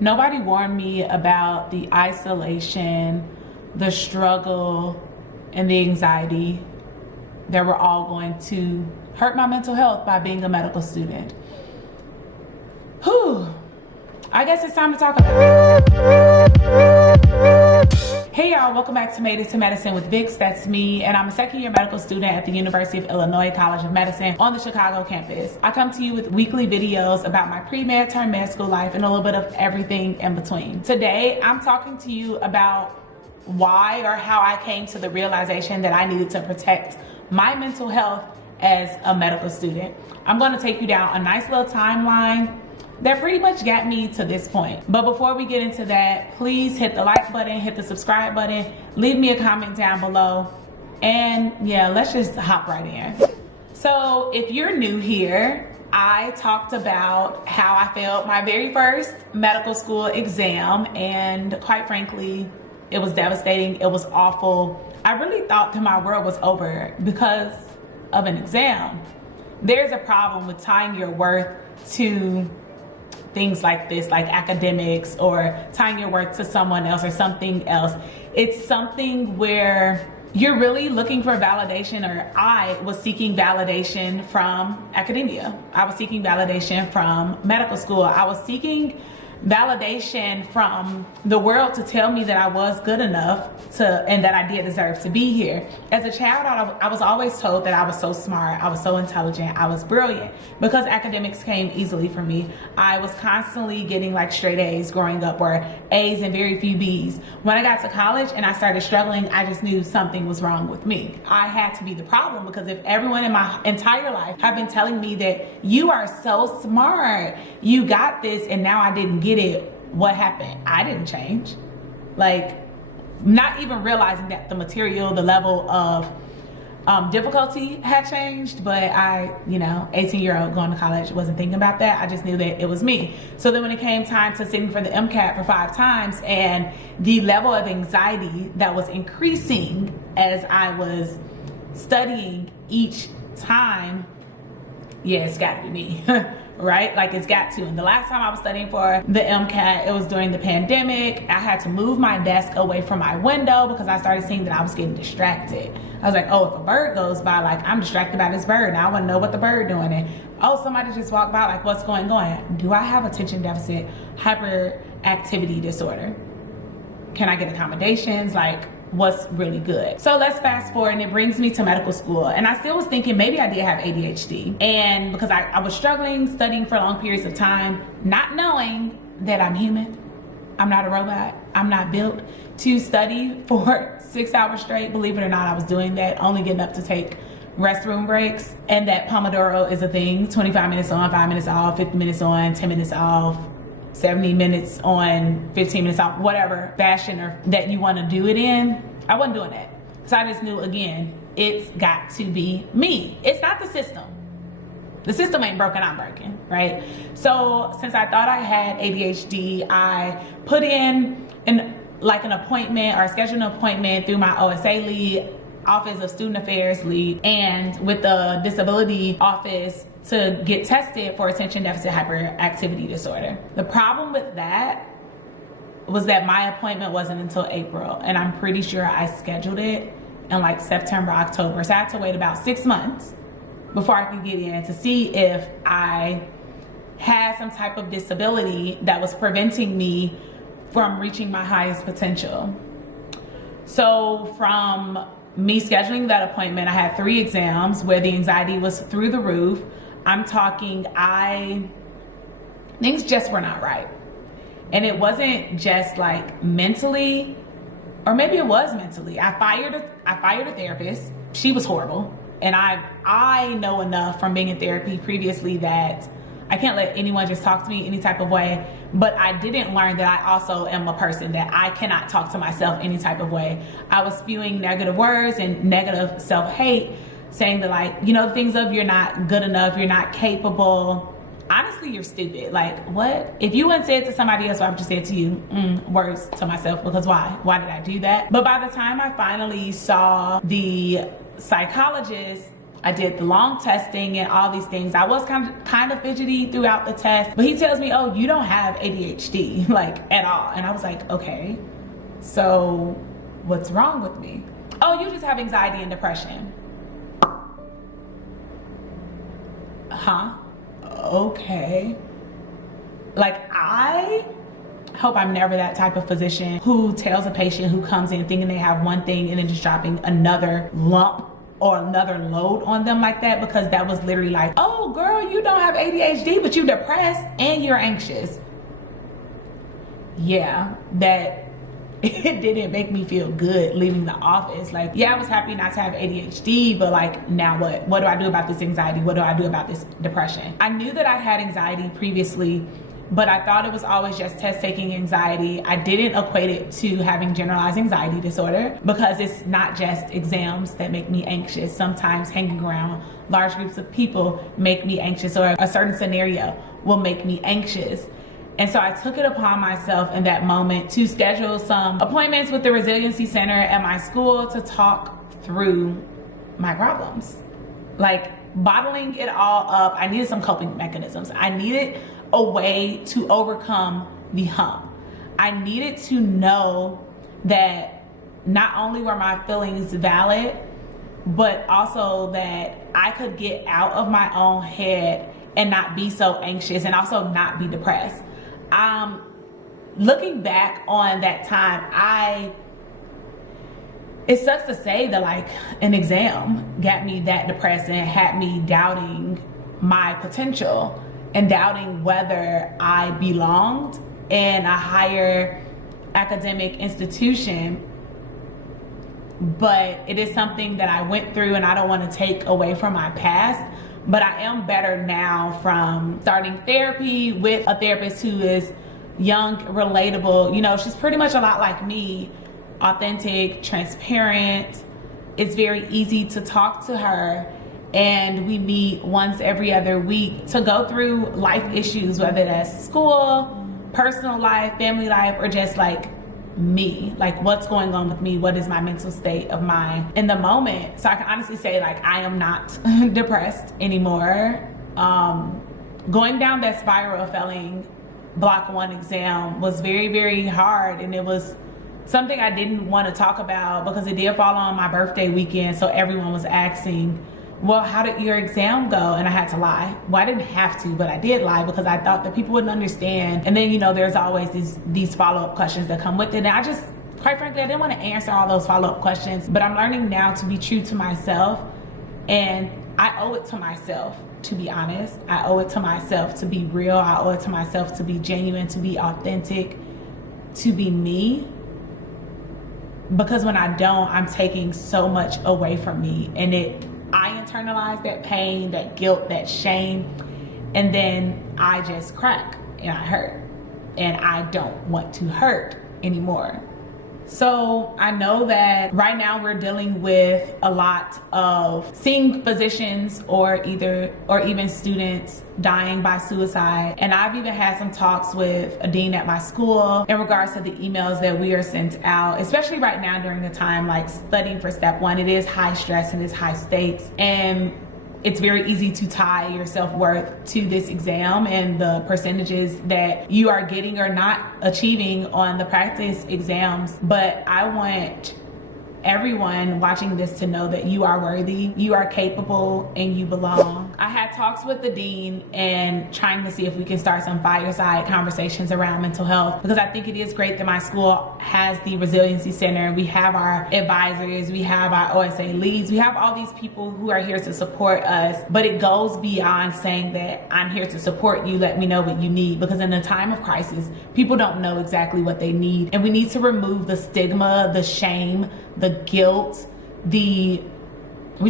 Nobody warned me about the isolation, the struggle, and the anxiety that were all going to hurt my mental health by being a medical student. Whew. I guess it's time to talk about it. Hey y'all, welcome back to Made It to Medicine with Vix. That's me, and I'm a second-year medical student at the University of Illinois College of Medicine on the Chicago campus. I come to you with weekly videos about my pre-med turn med school life and a little bit of everything in between. Today, I'm talking to you about why or how I came to the realization that I needed to protect my mental health as a medical student. I'm going to take you down a nice little timeline that pretty much got me to this point. But before we get into that, please hit the like button, hit the subscribe button, leave me a comment down below, and yeah, let's just hop right in. So if you're new here, I talked about how I failed my very first medical school exam, and quite frankly, it was devastating, it was awful. I really thought that my world was over because of an exam. There's a problem with tying your worth to things like this, like academics, or tying your worth to someone else or something else. It's something where you're really looking for validation, or I was seeking validation from academia. I was seeking validation from medical school. I was seeking validation from the world to tell me that I was good enough and that I did deserve to be here. As a child, I was always told that I was so smart, I was so intelligent, I was brilliant, because academics came easily for me. I was constantly getting like straight A's growing up, or A's and very few B's. When I got to college and I started struggling, I just knew something was wrong with me. I had to be the problem, because if everyone in my entire life had been telling me that you are so smart, you got this, and now I didn't get it, what happened? I didn't change. Like, not even realizing that the material, the level of difficulty had changed, but I, 18-year-old going to college, wasn't thinking about that. I just knew that it was me. So then when it came time to sitting for the MCAT for 5 times, and the level of anxiety that was increasing as I was studying each time, yeah, it's got to be me. Right? Like, it's got to. And the last time I was studying for the MCAT, it was during the pandemic. I had to move my desk away from my window because I started seeing that I was getting distracted. I was like, oh, if a bird goes by, like, I'm distracted by this bird. Now I want to know what the bird doing. And oh, somebody just walked by, like, what's going on? Do I have attention deficit hyperactivity disorder? Can I get accommodations? Like, what's really good? So let's fast forward, and it brings me to medical school, and I still was thinking maybe I did have ADHD, and because I was struggling studying for long periods of time, not knowing that I'm human, I'm not a robot, I'm not built to study for 6 hours straight. Believe it or not, I was doing that, only getting up to take restroom breaks, and that Pomodoro is a thing. 25 minutes on, 5 minutes off, 50 minutes on, 10 minutes off, 70 minutes on, 15 minutes off, whatever fashion or that you want to do it in. I wasn't doing that. So I just knew, again, it's got to be me. It's not the system. The system ain't broken, I'm broken, right? So since I thought I had ADHD, I put in an appointment, or scheduled an appointment through my OSA lead, Office of Student Affairs lead, and with the disability office to get tested for attention deficit hyperactivity disorder. The problem with that was that my appointment wasn't until April, and I'm pretty sure I scheduled it in like September, October. So I had to wait about 6 months before I could get in to see if I had some type of disability that was preventing me from reaching my highest potential. So from me scheduling that appointment, I had 3 exams where the anxiety was through the roof. I'm talking, things just were not right. And it wasn't just like mentally, or maybe it was mentally. I fired a therapist. She was horrible. And I know enough from being in therapy previously that I can't let anyone just talk to me any type of way. But I didn't learn that I also am a person that I cannot talk to myself any type of way. I was spewing negative words and negative self-hate, saying that, like, the things of you're not good enough, you're not capable. Honestly, you're stupid. Like, what? If you wouldn't say it to somebody else, I would just say it to you. Words to myself, because why? Why did I do that? But by the time I finally saw the psychologist I did the long testing and all these things. I was kind of fidgety throughout the test, but he tells me, oh, you don't have ADHD, like at all. And I was like, okay, so what's wrong with me? Oh, you just have anxiety and depression. Huh? Okay. Like, I hope I'm never that type of physician who tells a patient who comes in thinking they have one thing and then just dropping another lump or another load on them like that, because that was literally like, oh girl, you don't have ADHD, but you're depressed and you're anxious. Yeah, that it didn't make me feel good leaving the office. Like, yeah, I was happy not to have ADHD, but like, now what? What do I do about this anxiety? What do I do about this depression? I knew that I'd had anxiety previously, but I thought it was always just test taking anxiety. I didn't equate it to having generalized anxiety disorder, because it's not just exams that make me anxious. Sometimes hanging around large groups of people make me anxious, or a certain scenario will make me anxious. And so I took it upon myself in that moment to schedule some appointments with the Resiliency Center at my school to talk through my problems. Like, bottling it all up, I needed some coping mechanisms. I needed a way to overcome the hump. I needed to know that not only were my feelings valid, but also that I could get out of my own head and not be so anxious, and also not be depressed. Looking back on that time, it sucks to say that like an exam got me that depressed and had me doubting my potential and doubting whether I belonged in a higher academic institution. But it is something that I went through, and I don't want to take away from my past. But I am better now from starting therapy with a therapist who is young, relatable. You know, she's pretty much a lot like me, authentic, transparent. It's very easy to talk to her. And we meet once every other week to go through life issues, whether that's school, personal life, family life, or just like me, like what's going on with me, what is my mental state of mind in the moment. So I can honestly say, like, I am not depressed anymore. Going down that spiral of failing block 1 exam was very, very hard, and it was something I didn't want to talk about because it did fall on my birthday weekend. So everyone was asking, well, how did your exam go? And I had to lie. Well, I didn't have to, but I did lie because I thought that people wouldn't understand. And then, you know, there's always these follow-up questions that come with it. And I just, quite frankly, I didn't want to answer all those follow-up questions, but I'm learning now to be true to myself. And I owe it to myself, to be honest. I owe it to myself to be real. I owe it to myself to be genuine, to be authentic, to be me. Because when I don't, I'm taking so much away from me, and I internalize that pain, that guilt, that shame, and then I just crack and I hurt, and I don't want to hurt anymore. So I know that right now we're dealing with a lot of seeing physicians or even students dying by suicide. And I've even had some talks with a dean at my school in regards to the emails that we are sent out, especially right now during the time like studying for step 1. It is high stress and it's high stakes, and it's very easy to tie your self-worth to this exam and the percentages that you are getting or not achieving on the practice exams. But I want everyone watching this to know that you are worthy, you are capable, and you belong. I had talks with the dean and trying to see if we can start some fireside conversations around mental health, because I think it is great that my school has the Resiliency Center. We have our advisors, we have our OSA leads, we have all these people who are here to support us, but it goes beyond saying that I'm here to support you, let me know what you need, because in a time of crisis, people don't know exactly what they need, and we need to remove the stigma, the shame, the guilt, we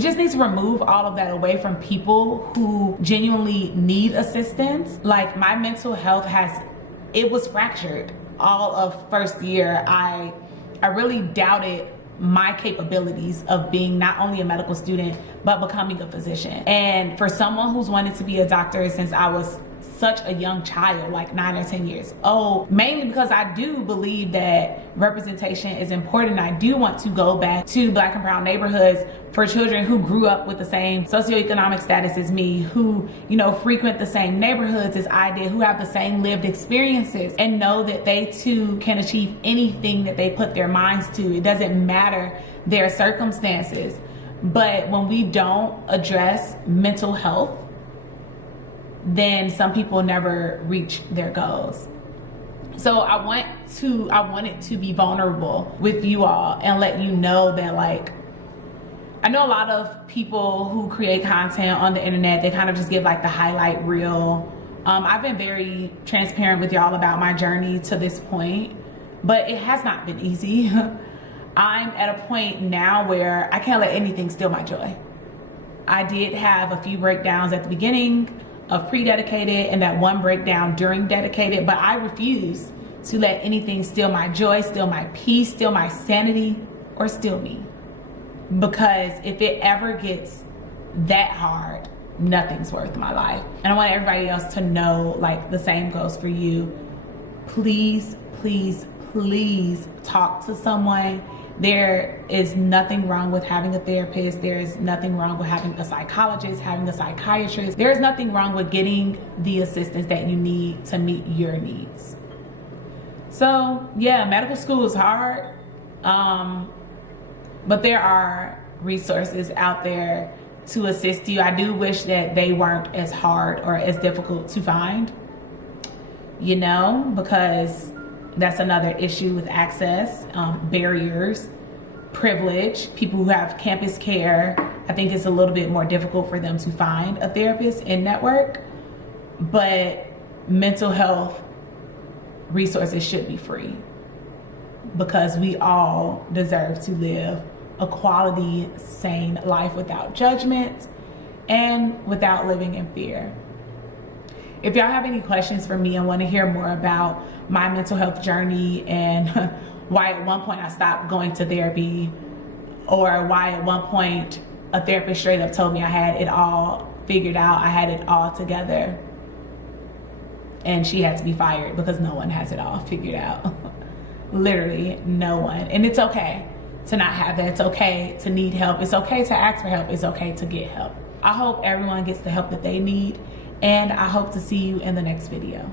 just need to remove all of that away from people who genuinely need assistance. Like, my mental health it was fractured all of first year. I really doubted my capabilities of being not only a medical student, but becoming a physician. And for someone who's wanted to be a doctor since I was such a young child, like 9 or 10 years old, mainly because I do believe that representation is important. I do want to go back to Black and brown neighborhoods for children who grew up with the same socioeconomic status as me, who, you know, frequent the same neighborhoods as I did, who have the same lived experiences, and know that they too can achieve anything that they put their minds to. It doesn't matter their circumstances. But when we don't address mental health, then some people never reach their goals. So I wanted to be vulnerable with you all and let you know that, like, I know a lot of people who create content on the internet, they kind of just give like the highlight reel. I've been very transparent with y'all about my journey to this point, but it has not been easy. I'm at a point now where I can't let anything steal my joy. I did have a few breakdowns at the beginning of pre-dedicated and that one breakdown during dedicated, but I refuse to let anything steal my joy, steal my peace, steal my sanity, or steal me. Because if it ever gets that hard, nothing's worth my life. And I want everybody else to know, like, the same goes for you. Please, please, please talk to someone. There is nothing wrong with having a therapist. There is nothing wrong with having a psychologist, having a psychiatrist. There is nothing wrong with getting the assistance that you need to meet your needs. So yeah, medical school is hard, but there are resources out there to assist you. I do wish that they weren't as hard or as difficult to find, you know, because that's another issue with access, barriers, privilege. People who have campus care, I think it's a little bit more difficult for them to find a therapist in network, but mental health resources should be free because we all deserve to live a quality, sane life without judgment and without living in fear. If y'all have any questions for me and want to hear more about my mental health journey and why at one point I stopped going to therapy, or why at one point a therapist straight up told me I had it all figured out, I had it all together, and she had to be fired because no one has it all figured out. Literally no one. And it's okay to not have that. It's okay to need help. It's okay to ask for help. It's okay to get help. I hope everyone gets the help that they need, and I hope to see you in the next video.